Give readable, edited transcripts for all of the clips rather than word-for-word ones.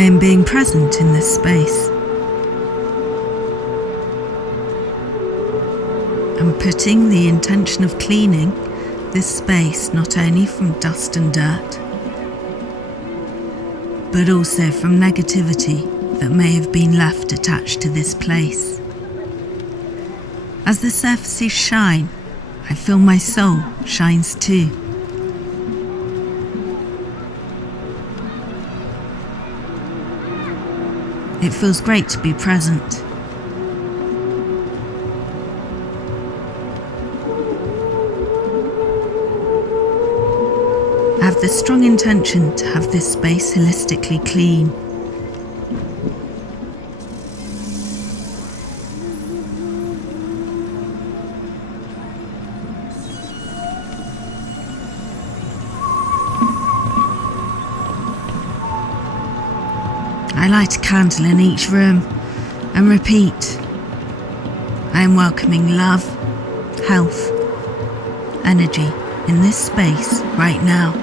I am being present in this space. I'm putting the intention of cleaning this space not only from dust and dirt, but also from negativity that may have been left attached to this place. As the surfaces shine, I feel my soul shines too. It feels great to be present. I have the strong intention to have this space holistically clean. I light a candle in each room and repeat, I am welcoming love, health, energy in this space right now.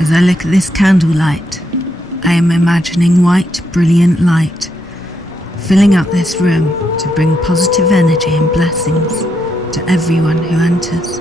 As I look at this candlelight, I am imagining white, brilliant light filling up this room to bring positive energy and blessings to everyone who enters.